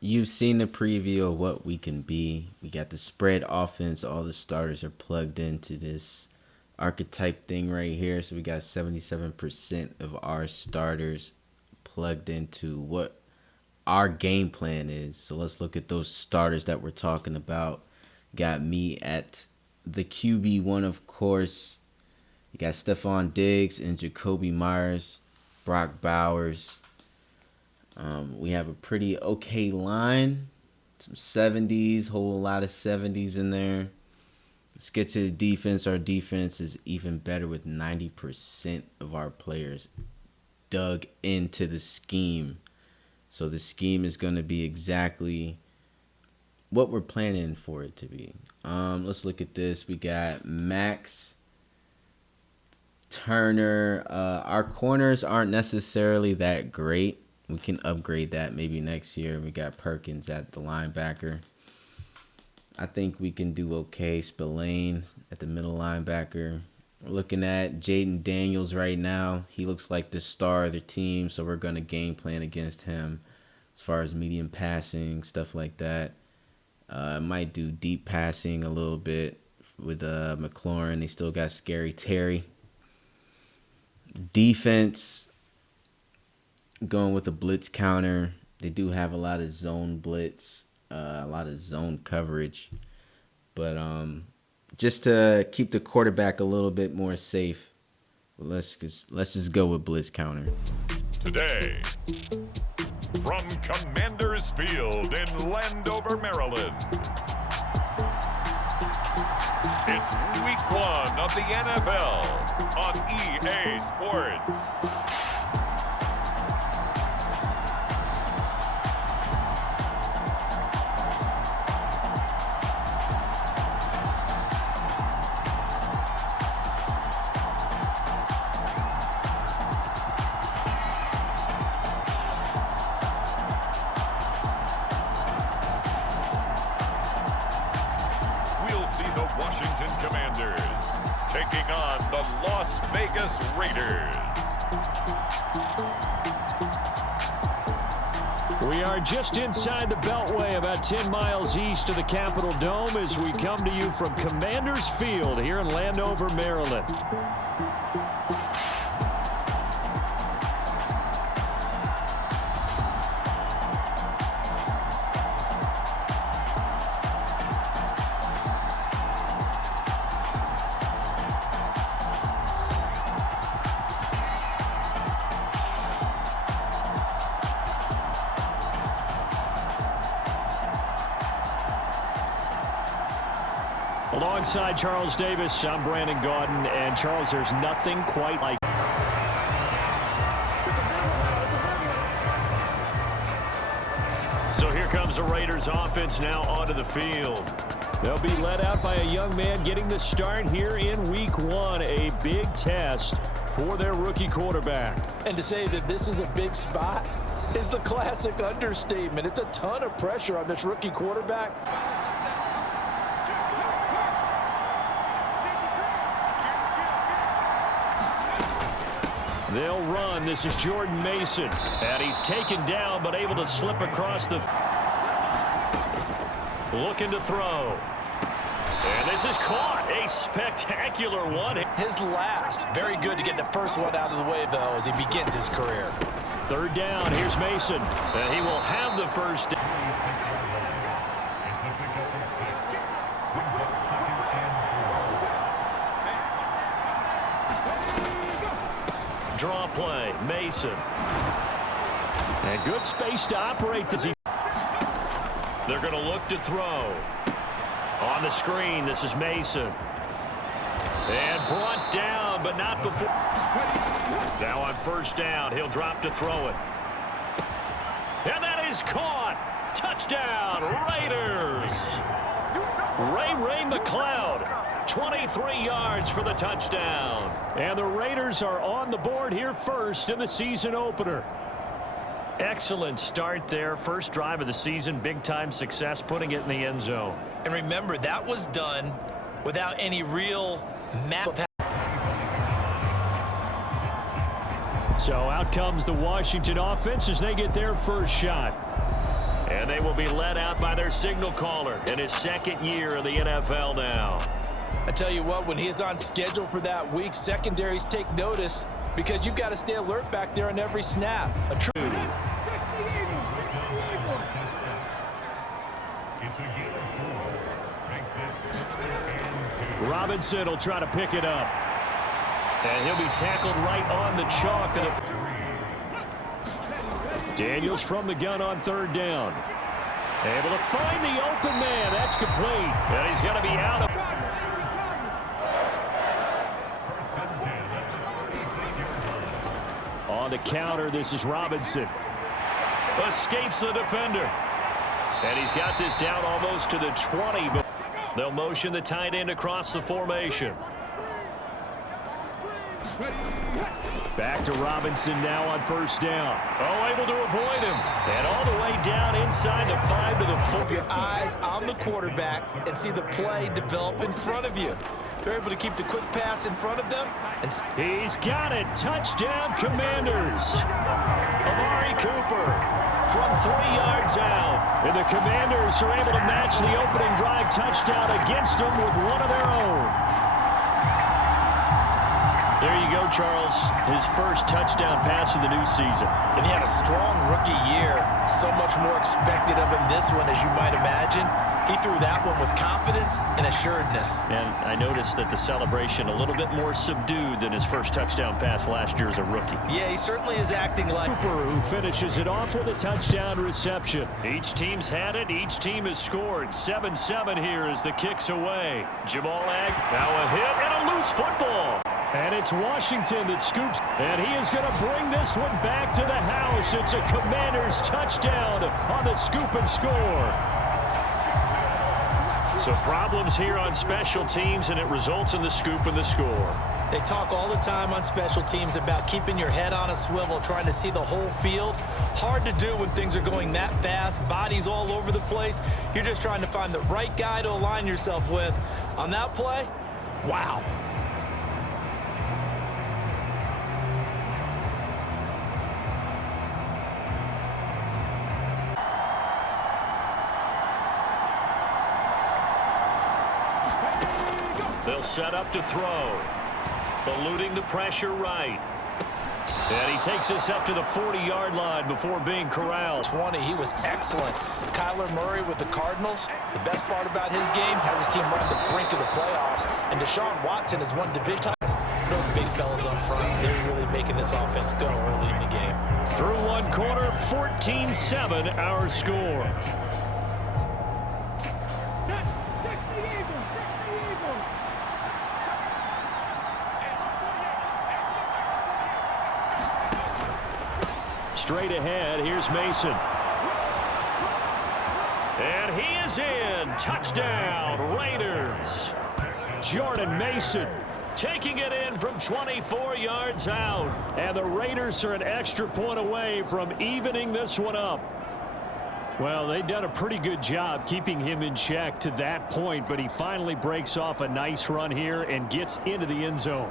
You've seen the preview of what we can be. We got the spread offense. All the starters are plugged into this archetype thing right here. So we got 77% of our starters plugged into what our game plan is. So let's look at those starters that we're talking about. Got me at the QB1, of course. You got Stephon Diggs and Jacoby Myers, Brock Bowers. We have a pretty okay line. Some 70s, whole lot of 70s in there. Let's get to the defense. Our defense is even better with 90% of our players dug into the scheme. So the scheme is going to be exactly what we're planning for it to be. Let's look at this. We got Max, Turner. Our corners aren't necessarily that great. We can upgrade that maybe next year. We got Perkins at the linebacker. I think we can do okay. Spillane at the middle linebacker. We're looking at Jayden Daniels right now. He looks like the star of the team, so we're going to game plan against him as far as medium passing, stuff like that. Might do deep passing a little bit with McLaurin. They still got Scary Terry. Defense, going with a blitz counter. They do have a lot of zone blitz, a lot of zone coverage. But just to keep the quarterback a little bit more safe, let's just go with blitz counter. Today, from Commander's Field in Landover, Maryland, it's week 1 of the NFL on EA Sports. Washington Commanders taking on the Las Vegas Raiders. We are just inside the Beltway, about 10 miles east of the Capitol Dome, as we come to you from Commander's Field here in Landover, Maryland. Alongside Charles Davis, I'm Brandon Gaudin, and Charles, there's nothing quite like. So here comes the Raiders offense now onto the field. They'll be led out by a young man getting the start here in week 1, a big test for their rookie quarterback. And to say that this is a big spot is the classic understatement. It's a ton of pressure on this rookie quarterback. They'll run. This is Jordan Mason. And he's taken down, but able to slip across the... Looking to throw. And this is caught. A spectacular one. His last. Very good to get the first one out of the way, though, as he begins his career. Third down. Here's Mason. And he will have the first down. Draw play, Mason. And good space to operate. They're going to look to throw. On the screen, this is Mason. And brought down, but not before. Now on first down, he'll drop to throw it. And that is caught. Touchdown, Raiders. Ray McLeod, 23 yards for the touchdown. And the Raiders are on the board here first in the season opener. Excellent start there. First drive of the season, big-time success, putting it in the end zone. And remember, that was done without any real map. So out comes the Washington offense as they get their first shot. And they will be led out by their signal caller in his second year in the NFL now. I tell you what, when he is on schedule for that week, secondaries take notice because you've got to stay alert back there on every snap. A true. Robinson will try to pick it up. And he'll be tackled right on the chalk of the... Daniels from the gun on third down. Able to find the open man. That's complete. And he's going to be out of... On the counter, this is Robinson. Escapes the defender. And he's got this down almost to the 20. But they'll motion the tight end across the formation. Back to Robinson now on first down. Oh, able to avoid him. And all the way down inside the 5 to the 4. Keep your eyes on the quarterback and see the play develop in front of you. They're able to keep the quick pass in front of them. And he's got it. Touchdown, Commanders. Amari Cooper from 3 yards out. And the Commanders are able to match the opening drive touchdown against them with one of their own. There you go, Charles. His first touchdown pass of the new season. And he had a strong rookie year. So much more expected of him this one, as you might imagine. He threw that one with confidence and assuredness. And I noticed that the celebration a little bit more subdued than his first touchdown pass last year as a rookie. Yeah, he certainly is acting like Cooper, who finishes it off with a touchdown reception. Each team's had it. Each team has scored. 7-7 here as the kick's away. Jamal Ag, now a hit and a loose football. And it's Washington that scoops. And he is going to bring this one back to the house. It's a Commanders touchdown on the scoop and score. So problems here on special teams, and it results in the scoop and the score. They talk all the time on special teams about keeping your head on a swivel, trying to see the whole field. Hard to do when things are going that fast, bodies all over the place. You're just trying to find the right guy to align yourself with. On that play, wow. They'll set up to throw. Eluding the pressure right. And he takes this up to the 40-yard line before being corralled. 20, he was excellent. Kyler Murray with the Cardinals. The best part about his game, has his team right at the brink of the playoffs. And Deshaun Watson has won division titles. Those big fellas up front, they're really making this offense go early in the game. Through one quarter, 14-7 our score. Straight ahead, here's Mason. And he is in. Touchdown, Raiders. Jordan Mason taking it in from 24 yards out. And the Raiders are an extra point away from evening this one up. Well, they've done a pretty good job keeping him in check to that point, but he finally breaks off a nice run here and gets into the end zone.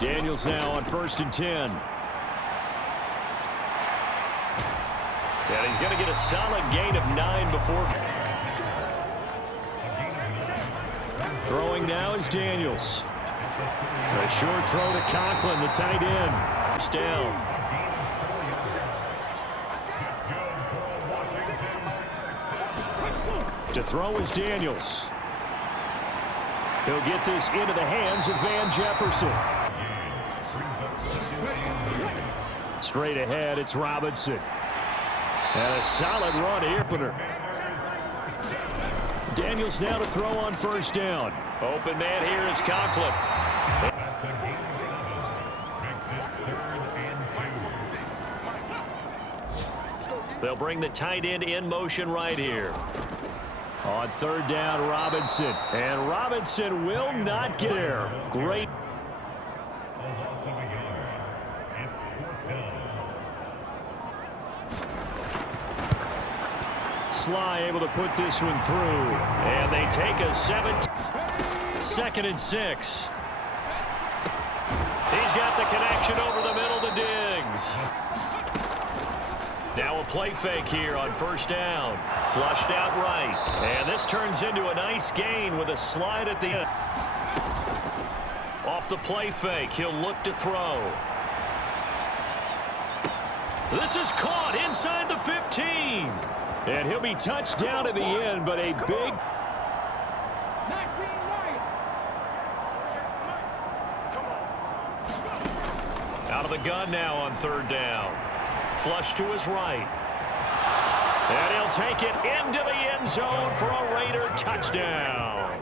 Daniels now on 1st and 10. And he's going to get a solid gain of 9 before. Throwing now is Daniels. A short throw to Conklin, the tight end. It's down. To throw is Daniels. He'll get this into the hands of Van Jefferson. Straight ahead, it's Robinson. And a solid run here. Daniels now to throw on 1st down. Open man here is Conklin. They'll bring the tight end in motion right here. On 3rd down, Robinson. And Robinson will not get there. Great. Sly able to put this one through. And they take a 2nd and 6. He's got the connection play fake here on first down. Flushed out right. And this turns into a nice gain with a slide at the end. Off the play fake, he'll look to throw. This is caught inside the 15. And he'll be touched down at the end, but a big... Out of the gun now on third down. Flush to his right. And he'll take it into the end zone for a Raider touchdown.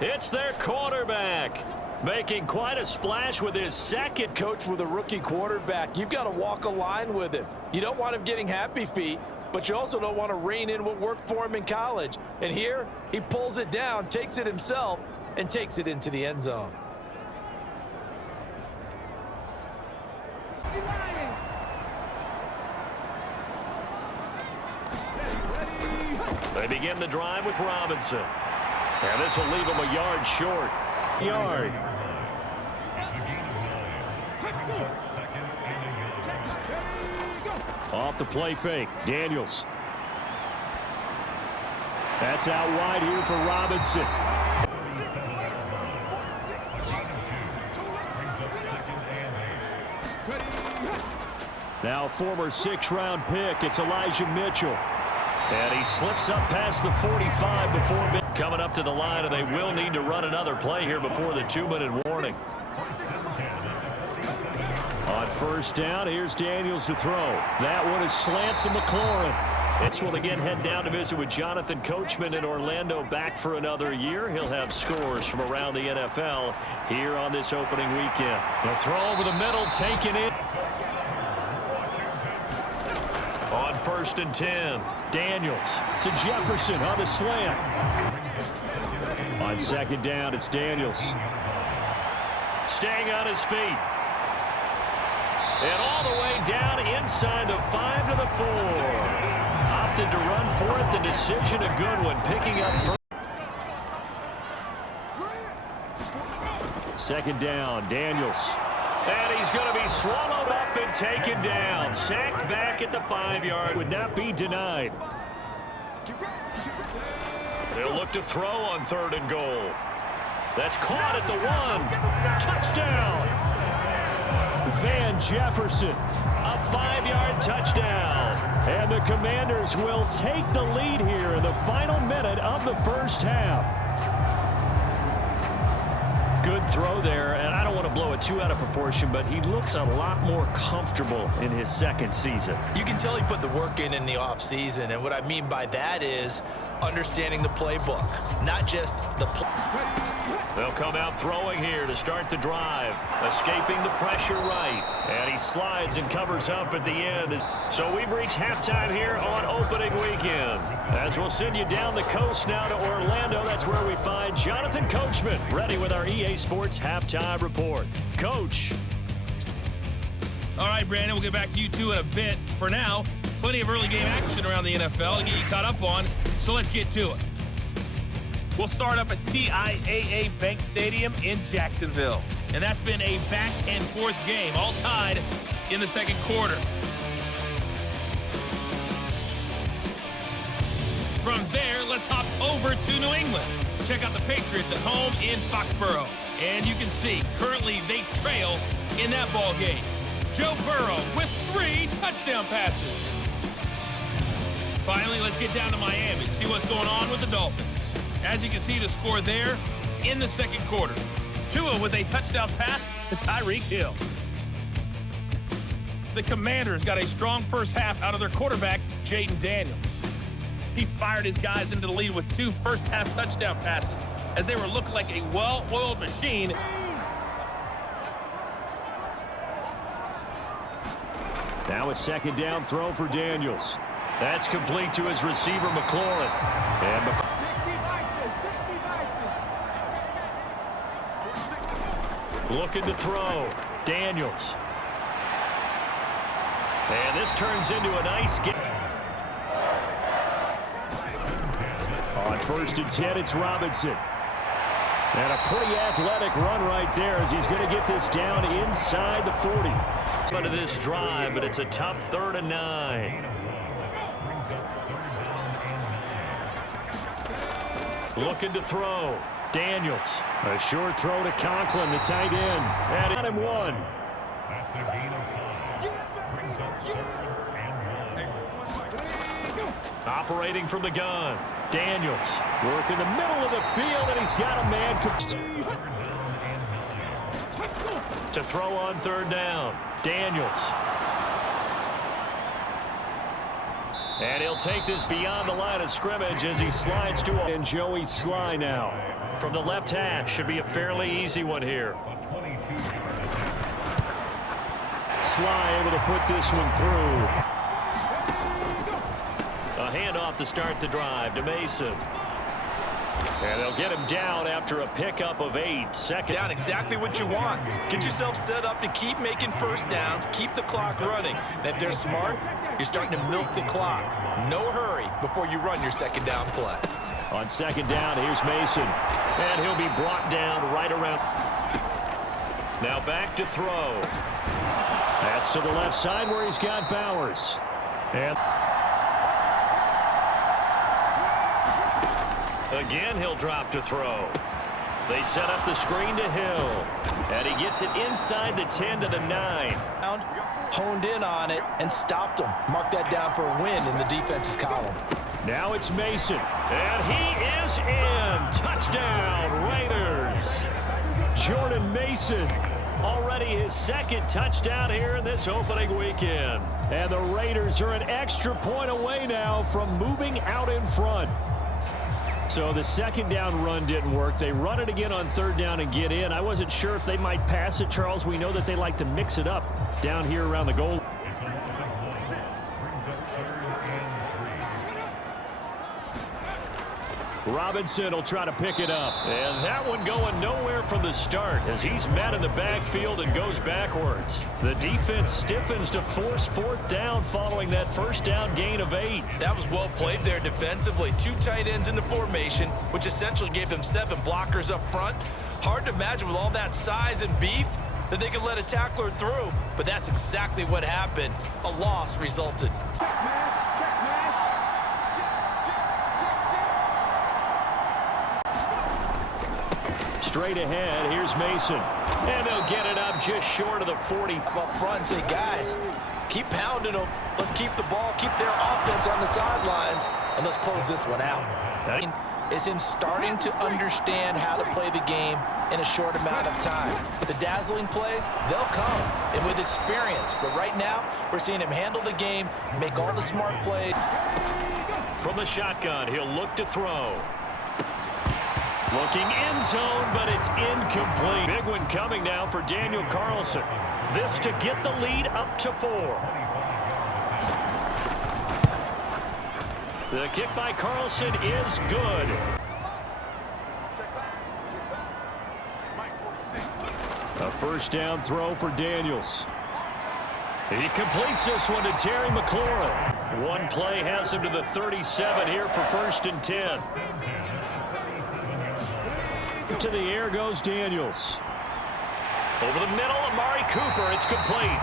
It's their quarterback, making quite a splash with his second. Coach, with a rookie quarterback, you've got to walk a line with him. You don't want him getting happy feet, but you also don't want to rein in what worked for him in college. And here, he pulls it down, takes it himself, and takes it into the end zone. They begin the drive with Robinson. And this will leave him a yard short. Yard. Off the play fake. Daniels. That's out wide here for Robinson. Now a former 6th-round pick. It's Elijah Mitchell. And he slips up past the 45 before coming up to the line, and they will need to run another play here before the 2-minute warning. On first down, here's Daniels to throw. That one is slant to McLaurin. This will again head down to visit with Jonathan Coachman in Orlando, back for another year. He'll have scores from around the NFL here on this opening weekend. The throw over the middle, taken in. On first and 10, Daniels to Jefferson on the slant. On second down, it's Daniels. Staying on his feet. And all the way down inside the 5 to the 4. Opted to run for it. The decision a good one. Picking up first. Second down, Daniels. And he's going to be swallowed up and taken down. Sacked back at the 5-yard. Would not be denied. They'll look to throw on third and goal. That's caught at the 1. Touchdown. Van Jefferson. A 5-yard touchdown. And the Commanders will take the lead here in the final minute of the first half. Good throw there, and I don't want to blow it too out of proportion, but he looks a lot more comfortable in his second season. You can tell he put the work in the offseason, and what I mean by that is understanding the playbook, not just the play. They'll come out throwing here to start the drive, escaping the pressure right, and he slides and covers up at the end. So we've reached halftime here on opening weekend. As we'll send you down the coast now to Orlando, that's where we find Jonathan Coachman, ready with our EA Sports halftime report. Coach. All right, Brandon, we'll get back to you two in a bit. For now, plenty of early game action around the NFL to get you caught up on, so let's get to it. We'll start up at TIAA Bank Stadium in Jacksonville. And that's been a back-and-forth game, all tied in the second quarter. From there, let's hop over to New England. Check out the Patriots at home in Foxborough. And you can see, currently they trail in that ball game. Joe Burrow with 3 touchdown passes. Finally, let's get down to Miami to see what's going on with the Dolphins. As you can see, the score there in the second quarter. Tua with a touchdown pass to Tyreek Hill. The Commanders got a strong first half out of their quarterback, JAYDEN Daniels. He fired his guys into the lead with 2 first-half touchdown passes as they were looking like a well-oiled machine. Now a second down throw for Daniels. That's complete to his receiver, McLaurin. And looking to throw. Daniels. And this turns into a nice game. On first and 10, it's Robinson. And a pretty athletic run right there as he's going to get this down inside the 40. Into this drive, but it's a tough 3rd and 9. Looking to throw. Daniels. A short throw to Conklin, the tight end. And got him one. That's a gain of 5. Brings up 3rd and 1. Operating from the gun. Daniels. Work in the middle of the field, and he's got a man to throw on 3rd down. Daniels. And he'll take this beyond the line of scrimmage as he slides to and Joey Sly now. From the left hash, should be a fairly easy one here. Sly able to put this one through. A handoff to start the drive to Mason. And they'll get him down after a pickup of 8. Second Down exactly what you want. Get yourself set up to keep making first downs, keep the clock running. And if they're smart, you're starting to milk the clock. No hurry before you run your 2nd down play. On 2nd down, here's Mason. And he'll be brought down right around. Now back to throw. That's to the left side where he's got Bowers. And again, he'll drop to throw. They set up the screen to Hill. And he gets it inside the 10 to the 9. Honed in on it and stopped him. Mark that down for a win in the defense's column. Now it's Mason. And he is in. Touchdown, Raiders. Jordan Mason. Already his 2nd touchdown here in this opening weekend. And the Raiders are an extra point away now from moving out in front. So the 2nd down run didn't work. They run it again on 3rd down and get in. I wasn't sure if they might pass it, Charles. We know that they like to mix it up down here around the goal. Robinson will try to pick it up. And that one going nowhere from the start as he's met in the backfield and goes backwards. The defense stiffens to force 4th down following that 1st down gain of 8. That was well played there defensively. 2 tight ends in the formation, which essentially gave them 7 blockers up front. Hard to imagine with all that size and beef that they could let a tackler through. But that's exactly what happened. A loss resulted. Straight ahead, here's Mason. And they'll get it up just short of the 40. Up front and say, guys, keep pounding them. Let's keep the ball, keep their offense on the sidelines, and let's close this one out. It's him starting to understand how to play the game in a short amount of time. The dazzling plays, they'll come, and with experience. But right now, we're seeing him handle the game, make all the smart plays. From the shotgun, he'll look to throw. Looking end zone, but it's incomplete. Big one coming now for Daniel Carlson. This to get the lead up to 4. The kick by Carlson is good. A 1st down throw for Daniels. He completes this one to Terry McLaurin. One play has him to the 37 here for 1st and 10. To the air goes Daniels. Over the middle, Amari Cooper. It's complete.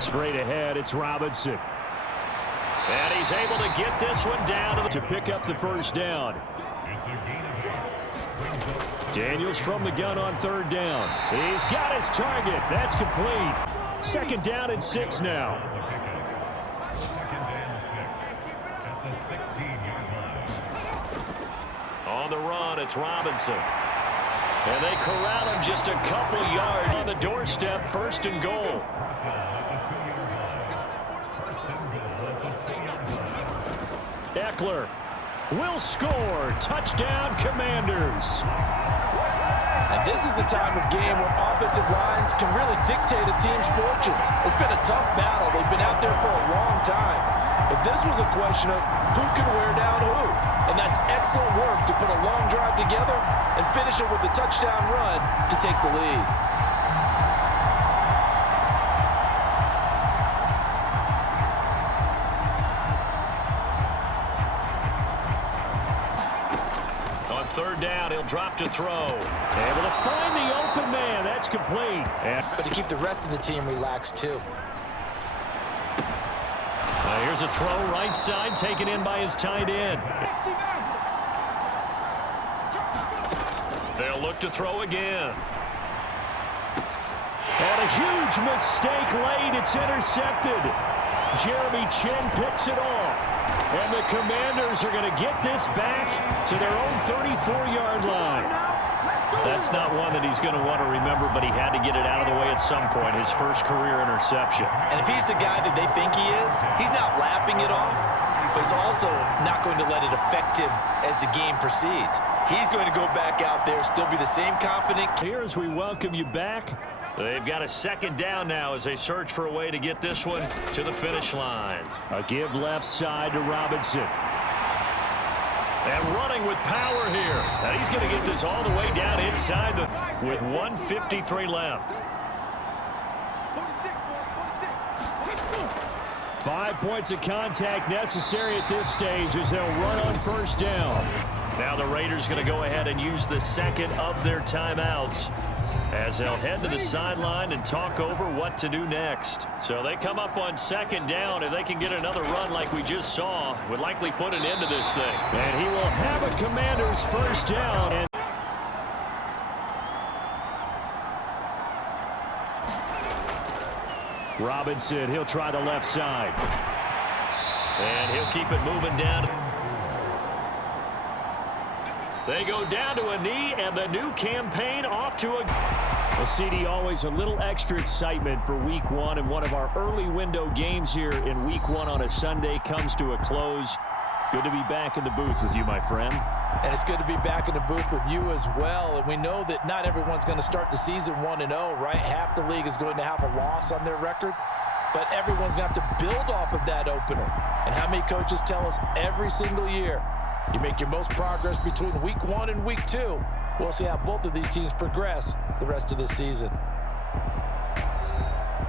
Straight ahead, it's Robinson. And he's able to get this one down to pick up the 1st down. Daniels from the gun on 3rd down. He's got his target. That's complete. 2nd down and 6 now. On the run, it's Robinson. And they corral him just a couple yards on the doorstep, 1st and goal. Eckler will score. Touchdown, Commanders. And this is the time of game where offensive lines can really dictate a team's fortunes. It's been a tough battle. They've been out there for a long time. But this was a question of who can wear down who. And that's excellent work to put a long drive together and finish it with a touchdown run to take the lead. third down, he'll drop to throw. Able to find the open man. That's complete. But to keep the rest of the team relaxed, too. Here's a throw right side, taken in by his tight end. They'll look to throw again. And a huge mistake late. It's intercepted. Jeremy Chin picks it off. And the Commanders are going to get this back to their own 34-yard line. That's not one that he's going to want to remember, but he had to get it out of the way at some point, his first career interception. And if he's the guy that they think he is, he's not lapping it off, but he's also not going to let it affect him as the game proceeds. He's going to go back out there, still be the same confident. Here as we welcome you back. They've got a second down now as they search for a way to get this one to the finish line. A give left side to Robinson. And running with power here. And he's going to get this all the way down inside with 1:53 left. 5 points of contact necessary at this stage as they'll run on first down. Now the Raiders going to go ahead and use the second of their timeouts as they'll head to the sideline and talk over what to do next. So they come up on second down. If they can get another run like we just saw, would likely put an end to this thing. And he will have a Commanders first down. And Robinson, he'll try the left side. And he'll keep it moving down. They go down to a knee, and the new campaign off to a... Well, CD, always a little extra excitement for Week 1, and one of our early window games here in Week 1 on a Sunday comes to a close. Good to be back in the booth with you, my friend. And it's good to be back in the booth with you as well. And we know that not everyone's going to start the season 1-0, right? Half the league is going to have a loss on their record. But everyone's going to have to build off of that opener. And how many coaches tell us every single year, you make your most progress between Week 1 and Week 2. We'll see how both of these teams progress the rest of this season.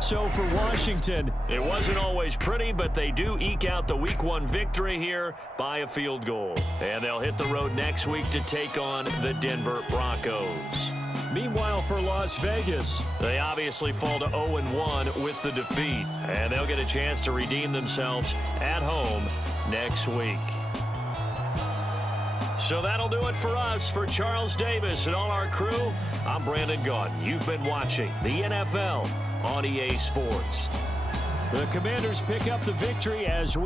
So for Washington, it wasn't always pretty, but they do eke out the Week 1 victory here by a field goal. And they'll hit the road next week to take on the Denver Broncos. Meanwhile, for Las Vegas, they obviously fall to 0-1 with the defeat. And they'll get a chance to redeem themselves at home next week. So that'll do it for us. For Charles Davis and all our crew, I'm Brandon Gaudin. You've been watching the NFL on EA Sports. The Commanders pick up the victory as we